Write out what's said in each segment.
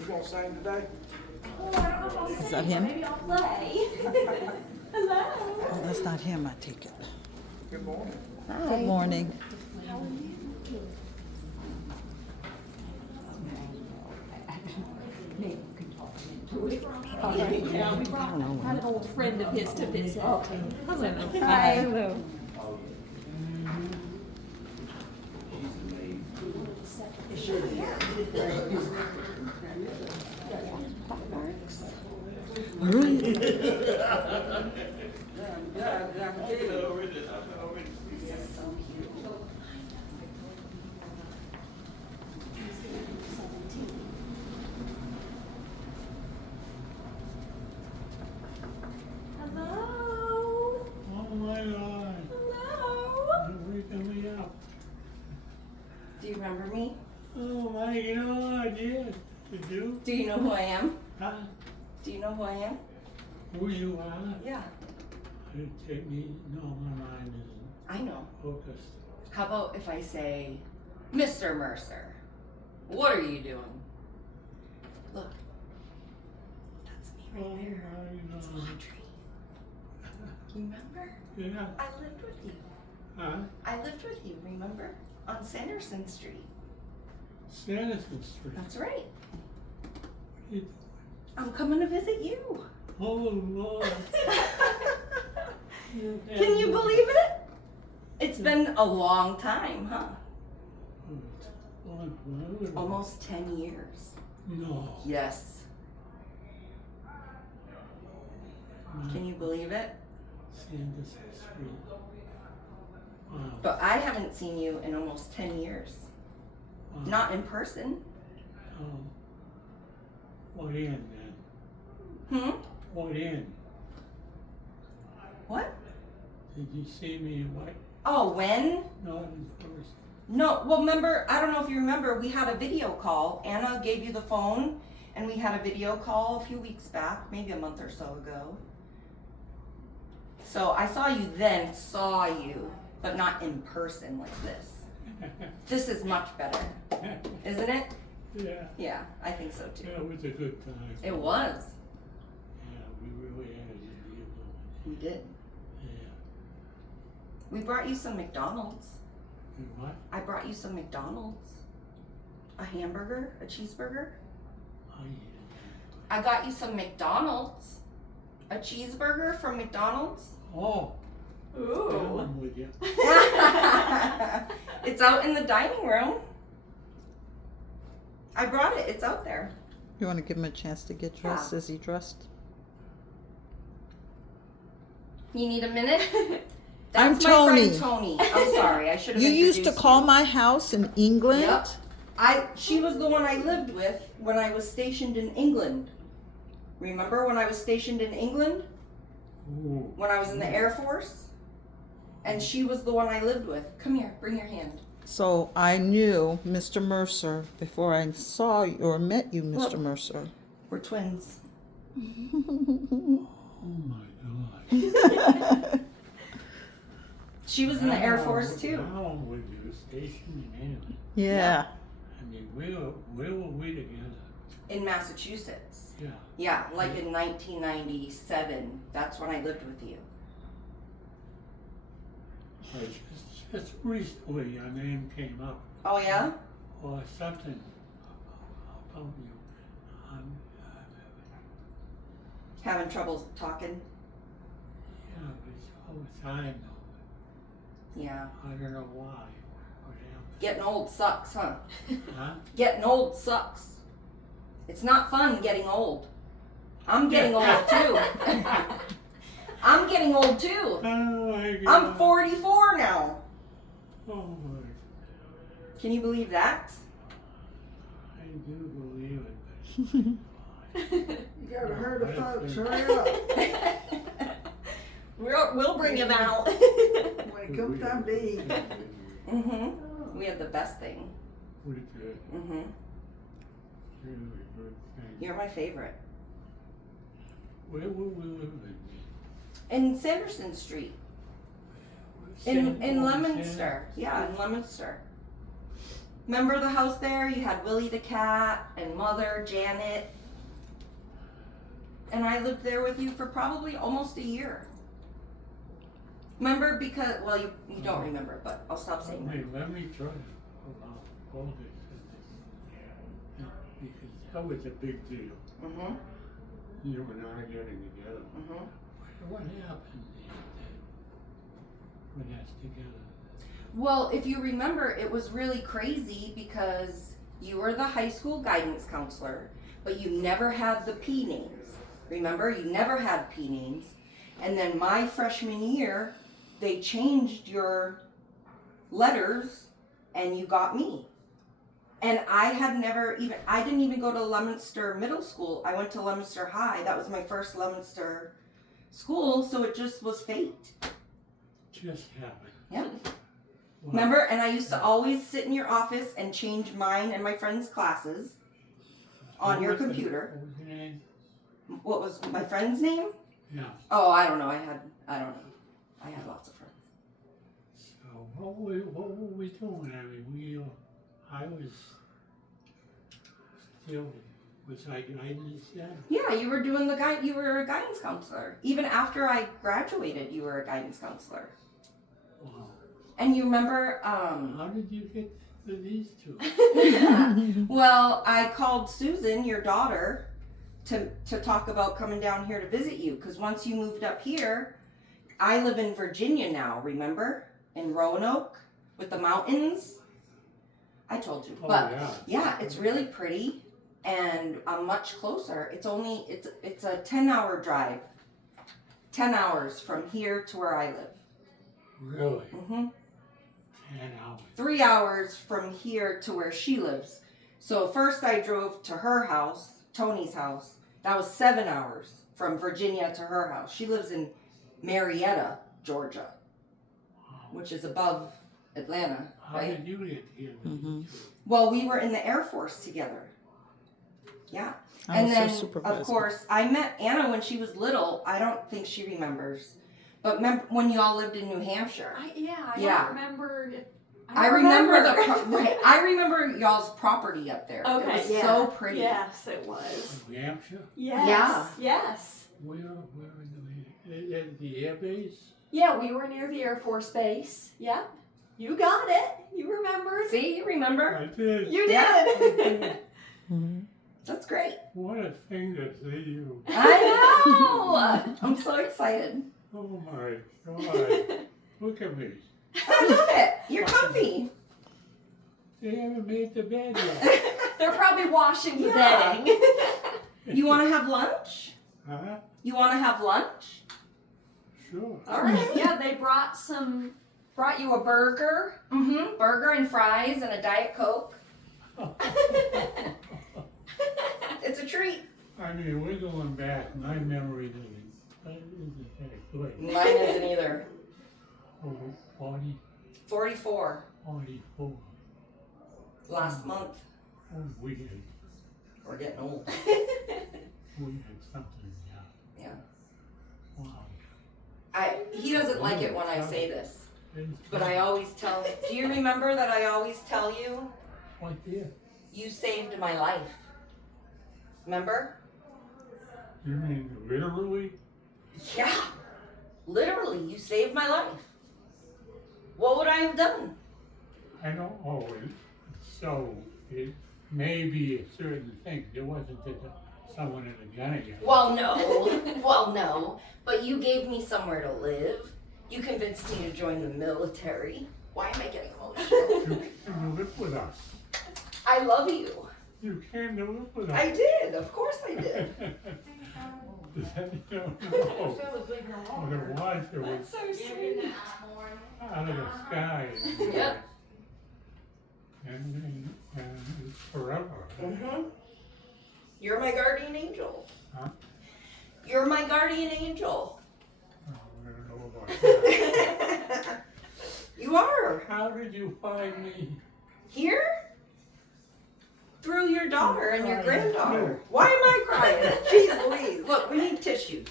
You gonna sing today? Oh, I don't know if I'll Is sing, that him? Maybe I'll play. Hello. Oh, that's not him, I take it. Good morning. Good morning. How are you? Maybe we can talk into it. Yeah, we brought an old friend of his to visit. Okay. Hello. Hi. Hello. All right. Hello. Oh my God. Hello. You're waking me up. Do you remember me? Oh my God, yes. You do? Do you know who I am? Huh? Do you know who I am? Who you are? Yeah. You take me, no, my mind isn't I know. focused. How about if I say, Mr. Mercer, what are you doing? Look. That's me Oh right there. my It's God. Audrey. You remember? Yeah. I lived with you. Huh? I lived with you, remember? On Sanderson Street. Sanderson Street. That's right. What are you doing? I'm coming to visit you. Oh Lord. Can you believe it? It's been a long time, huh? Almost 10 years. No. Yes. Can you believe it? Sanderson Street. Wow. But I haven't seen you in almost 10 years. Wow. Not in person. Oh. What in then? Hmm? What in? What? Did you see me in what? Oh, when? Not in person. No, well, remember, I don't know if you remember, we had a video call. Anna gave you the phone, and we had a video call a few weeks back, maybe a month or so ago. So I saw you then, but not in person like this. This is much better, isn't it? Yeah. Yeah, I think so too. Yeah, it was a good time. It was. Yeah, we really had a good deal going. We did. Yeah. We brought you some McDonald's. You what? I brought you some McDonald's. A hamburger, a cheeseburger. Oh, yeah. I got you some McDonald's. A cheeseburger from McDonald's. Oh, Ooh. I'm with you. It's out in the dining room. I brought it. It's out there. You want to give him a chance to get dressed? Yeah. Is he dressed? You need a minute? I'm That's my Tony. friend Tony. I'm sorry. I should have You used to introduced call you. my house in England? Yep. She was the one I lived with when I was stationed in England. Remember when I was stationed in England? Ooh. When I was in the Air Force? And she was the one I lived with. Come here, bring your hand. So I knew Mr. Mercer before I saw you or met you, Mr. Look. Mercer. We're twins. Oh my God. She was in the Air Force too. How were you stationed in England? Yeah. I mean, where were we together? In Massachusetts. Yeah. Yeah, like in 1997. That's when I lived with you. Just recently your name came up Oh yeah? or something about you. Having trouble talking? Yeah, but it's all the time though. Yeah. I don't know why. What happened? Getting old sucks, huh? Huh? Getting old sucks. It's not fun getting old. I'm getting old too. I'm getting old too. Oh my God. I'm 44 now. Oh my. Can you believe that? I do believe it. You gotta hurry the folks, hurry up. We'll bring him out. When it comes time to eat. We had the best thing. We did. Really good thing. You're my favorite. Where were we living? In Sanderson Street. In Leominster. Yeah, in Leominster. Remember the house there? You had Willie the cat and Mother, Janet. And I lived there with you for probably almost a year. Remember because, well, you don't remember, but I'll stop saying that. Let me try to hold this. Because that was a big deal. Mm-hmm. You and I getting together. Mm-hmm. What happened when that's together? Well, if you remember, it was really crazy because you were the high school guidance counselor, but you never had the P names. Remember, you never had P names. And then my freshman year, they changed your letters and you got me. And I didn't even go to Leominster Middle School. I went to Leominster High. That was my first Leominster school, so it just was fate. Just happened. Yep. Wow. Remember? And I used to always sit in your office and change mine and my friends' classes on your computer. What was your name? What was my friend's name? Yeah. Oh, I don't know. I don't know. I had lots of friends. So what were we doing? I mean, I was I guidance then? Yeah, you were doing you were a guidance counselor. Even after I graduated, you were a guidance counselor. Wow. And you remember, How did you get to these two? well, I called Susan, your daughter, to talk about coming down here to visit you. Because once you moved up here, I live in Virginia now, remember? In Roanoke, with the mountains. I told you. Oh, But yeah. it's really pretty. And I'm much closer. It's a 10-hour drive. 10 hours from here to where I live. Really? Mm-hmm. 10 hours. 3 hours from here to where she lives. So first I drove to her house, Tony's house. That was 7 hours from Virginia to her house. She lives in Marietta, Georgia, which is above Atlanta, How right? did you get here? Mhm. Well, we were in the Air Force together. Yeah. I And was her then, supervisor. of course, I met Anna when she was little. I don't think she remembers. But remember when you all lived in New Hampshire? I Yeah. don't remember. I remember I remember y'all's property up there. Okay, It was yeah. so pretty. Yes, it was. New Hampshire? Yes. Yeah. Yes. Where in the air base? Yeah, we were near the Air Force Base. Yep. You got it. You remembered. See, you remember? I did. You did. Yeah. Mhm. That's great. What a thing to see you. I know. I'm so excited. Oh my God. Look at me. I love it. You're comfy. They haven't made the bed yet. They're probably washing the Yeah. bedding. You want to have lunch? Huh? You want to have lunch? Sure. All right. Yeah, they brought you a burger. Mm-hmm. Burger and fries and a Diet Coke. It's a treat. I mean, we're going back. My memory isn't that good. Mine isn't either. Oh, 40, 44 44. last month. Oh, we had We're getting old. something, yeah. Yeah. Wow. He doesn't like it when I say this, but I always tell him. Do you remember that I always tell you? What did? You saved my life. Remember? You mean literally? Yeah. Literally, you saved my life. What would I have done? I don't always. So it may be a certain thing. It wasn't that someone in a gun again. Well, no. But you gave me somewhere to live. You convinced me to join the military. Why am I getting emotional? You came to live with us. I love you. You came to live with us. I did. Of course I did. No. What it was So sweet. out of the sky. Yep. And it's forever. Mm-hmm. You're my guardian angel. Huh? You're my guardian angel. Oh, I don't know about that. You are. How did you find me? Here? Through your daughter and your Crying. granddaughter. Why am I crying? Jeez Louise. Look, we need tissues.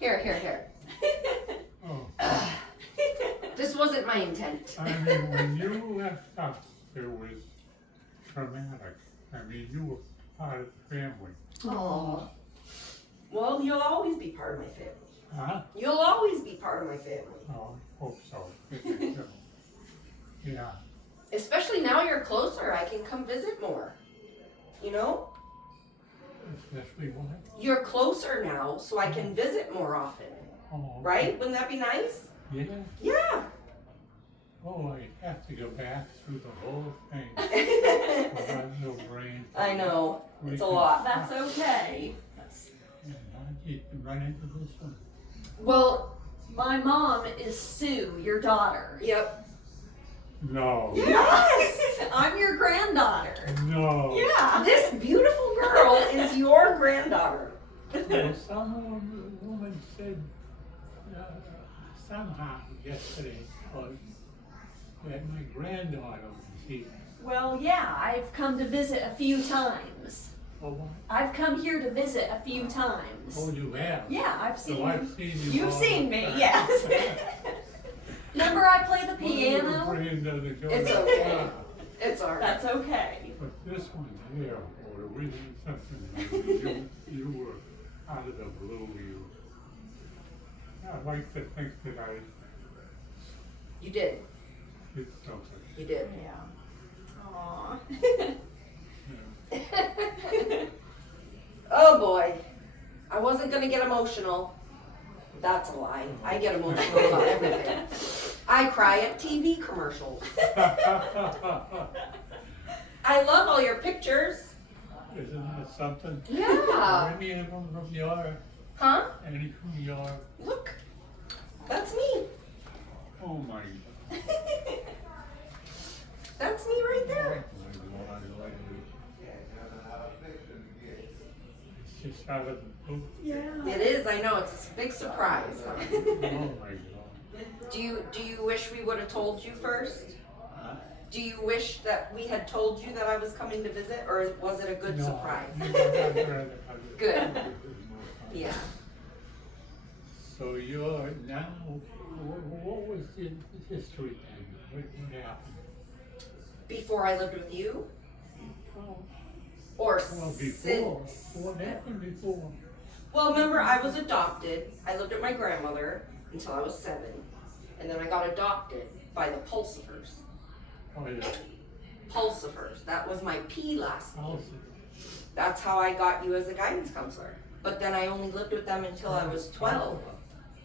Here. Oh, This wasn't my intent. I mean, when you left us, there was traumatic. I mean, you were part of the family. Aw. Well, you'll always be part of my family. Huh? You'll always be part of my family. Oh, I hope so. Yeah. Especially now you're closer, I can come visit more. You know? Especially what? You're closer now, so I can visit more often. Oh, Right? Wouldn't that be nice? yeah. Yeah. Oh, I have to go back through the whole thing. With my little brain. I know. We It's a can- lot. That's okay. And I need to run into this one. Well, My mom is Sue, your daughter. yep. No. Yes! I'm your granddaughter. No. Yeah. This beautiful girl is your granddaughter. Well, some woman said somehow yesterday that my granddaughter was here. Well, yeah, I've come to visit a few times. Oh, what? I've come here to visit a few times. Oh, you have? Yeah, I've seen So I've seen you. You've all seen the me, time. yes. Remember I play the Well, piano? your granddaughter goes, It's okay. "Ah." It's alright. That's okay. But this one here, or we did something, you were out of the blue, I like to think that I You did. did something. You did. Yeah. Aw. Yeah. Oh boy. I wasn't gonna get emotional. That's a lie. I get emotional about everything. I cry at TV commercials. I love all your pictures. Isn't that something? Yeah. Any of them from your, Huh? any from your, Look. That's me. oh my. That's me right there. It's just out of the blue. Yeah. It is, I know, it's a big surprise. Oh my God. Do you wish we would have told you first? Huh? Do you wish that we had told you that I was coming to visit, or was it a good No, surprise? I'd rather- Good. Yeah. So you're now, what was the history then? What happened? Before I lived with you? Well, Or before, since? what happened before? Well, remember, I was adopted. I lived with my grandmother until I was 7. And then I got adopted by the Pulsifers. Oh, yeah. Pulsifers. That was my P last name. Also, That's how I got you as a guidance counselor. But then I only lived with them until I was 12.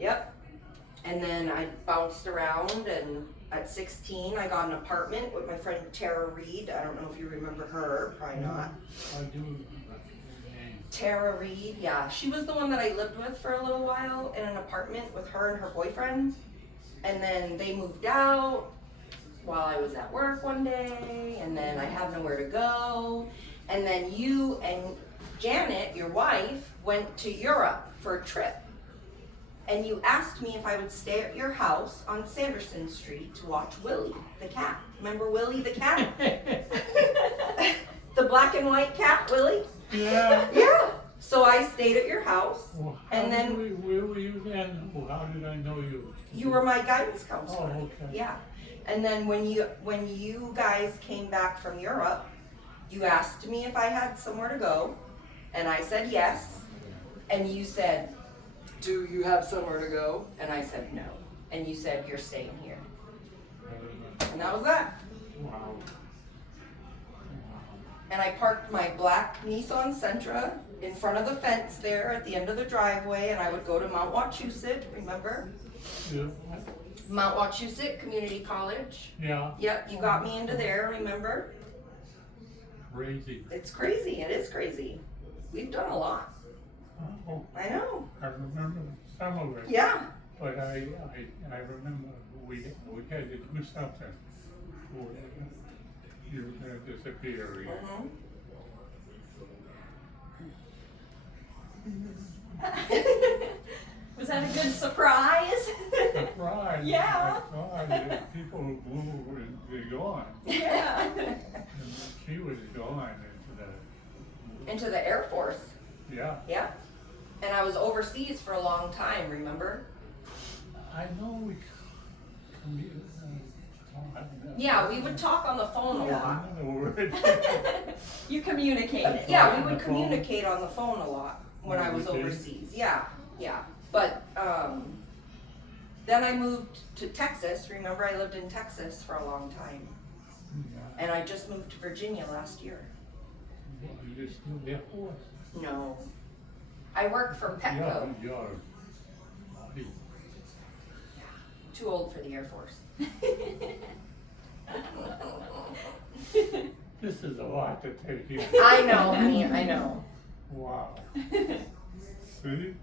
Yep. And then I bounced around, and at 16 I got an apartment with my friend Tara Reed. I don't know if you remember her, probably not. I do remember the name. Tara Reed, yeah. She was the one that I lived with for a little while in an apartment with her and her boyfriend. And then they moved out while I was at work one day, and then I had nowhere to go. And then you and Janet, your wife, went to Europe for a trip. And you asked me if I would stay at your house on Sanderson Street to watch Willie, the cat. Remember Willie, the cat? The black and white cat, Willie? Yeah. Yeah. So I stayed at your house. Well, And then- where were you then? Well, how did I know you? You were my guidance counselor. Oh, okay. Yeah. And then when you guys came back from Europe, you asked me if I had somewhere to go, and I said yes. And you said, "Do you have somewhere to go?" And I said no. And you said, "You're staying here." And that was that. Wow. And I parked my black Nissan Sentra in front of the fence there at the end of the driveway, and I would go to Mount Wachusett, remember? Yeah. Mount Wachusett Community College. Yeah. Yep, you got me into there, remember? Crazy. It's crazy, it is crazy. We've done a lot. Oh, I know. I remember some of it. Yeah. But I remember we had to do something. Or you were going to disappear. Mhm. Was that a good surprise? Surprise. Yeah. Surprise. People move and they're gone. Yeah. And she was gone into Into the Air Force. the, yeah. Yeah. And I was overseas for a long time, remember? I know we Yeah, we would talk on the phone a Yeah. lot. In other words, You communicated. Yeah, On we the would phone? communicate on the phone a lot when I was Okay. overseas. Yeah, yeah. But then I moved to Texas. Remember, I lived in Texas for a long time, and I just moved to Virginia last year. well, you're still Air Force. No, I work for Petco. You're, Too old for the Air Force. this is a lot to take in. I know, honey. I know. Wow. See?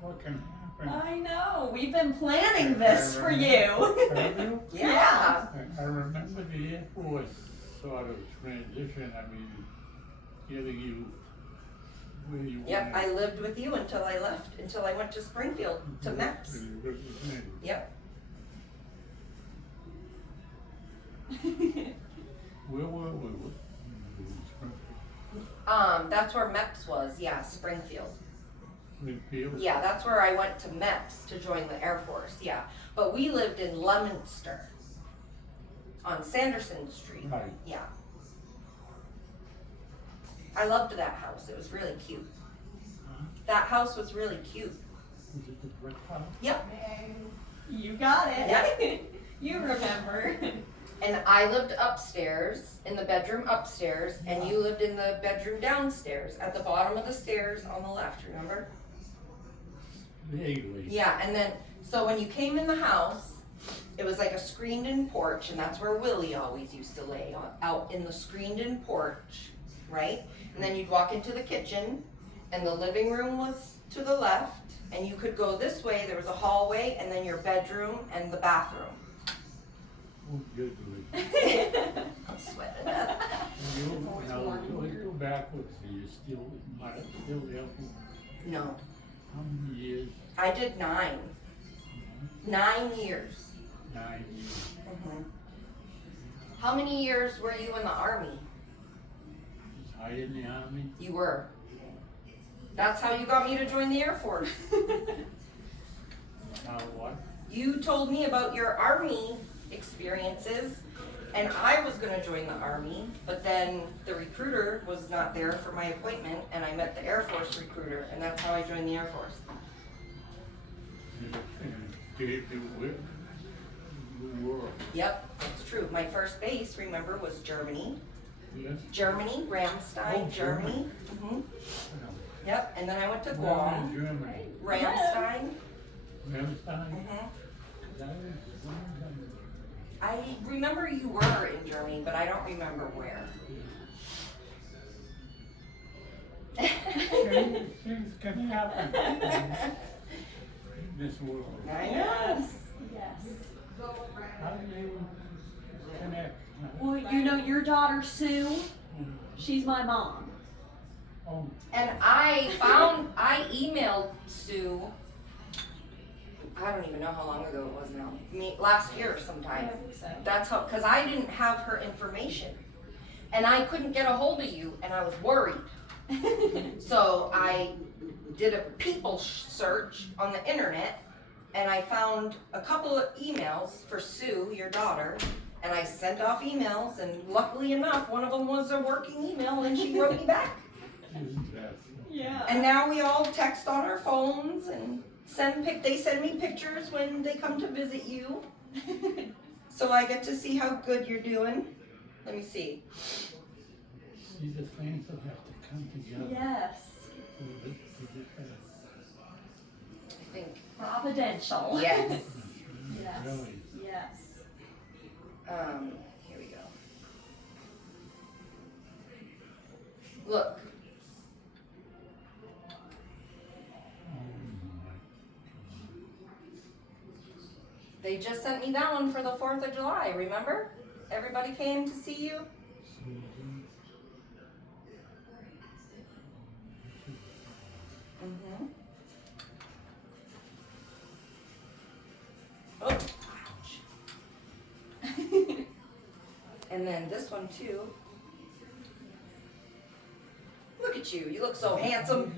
What can happen? I know. We've been planning this for you. Have you? Yeah. I remember the Air Force sort of transition, I mean, getting you where you Yep. wanted. I lived with you until I left. Until I went to Springfield to MEPS. You were with me. Yep. Where were we? That's where MEPS was. Yeah, Springfield. Springfield? Yeah, that's where I went to MEPS to join the Air Force. Yeah, but we lived in Leominster on Sanderson Street. Right. Yeah. I loved that house. It was really cute. That house was really cute. Was it the brick house? Yep. You got it. Yep. You remember. And I lived upstairs, in the bedroom upstairs, and you lived in the bedroom downstairs, at the bottom of the stairs on the left, remember? Vaguely. Yeah, and then, so when you came in the house, it was like a screened-in porch, and that's where Willie always used to lay, out in the screened-in porch, right? And then you'd walk into the kitchen, and the living room was to the left, and you could go this way, there was a hallway, and then your bedroom and the bathroom. Oh, good. I'm sweating. Now, go backwards, are you still there? No, How many years? I did 9. 9 years. 9 years. How many years were you in the Army? Was I in the Army? You were. That's how you got me to join the Air Force. Now what? You told me about your Army experiences, and I was gonna join the Army, but then the recruiter was not there for my appointment, and I met the Air Force recruiter, and that's how I joined the Air Force. And Dave, where you were? Yep, that's true. My first base, remember, was Germany. Yes? Germany, Ramstein, Oh, Germany. Yep, and then I went to Where Guam. in Germany? Ramstein. Ramstein? That was I remember you were in Germany, but I don't remember where. Things can happen in this world. I know. Yes. Yes. How do you connect? Well, you know your daughter Sue. She's my mom. Oh, And I emailed Sue, I don't even know how long ago it was now, last year sometime. That's how, because I didn't have her information. And I couldn't get a hold of you, and I was worried. So I did a people search on the internet, and I found a couple of emails for Sue, your daughter, and I sent off emails, and luckily enough, one of them was a working email, and she wrote me back. isn't that? Yeah. And now we all text on our phones and they send me pictures when they come to visit you. So I get to see how good you're doing. Let me see. See, the things that have to come together. Yes. To get that. I think. Providential. Yes. Yes. Really. Yes. Here we go. Look. They just sent me that one for the 4th of July, remember? Everybody came to see you? Mm-hmm. Oh, ouch. And then this one too. Look at you, you look so handsome.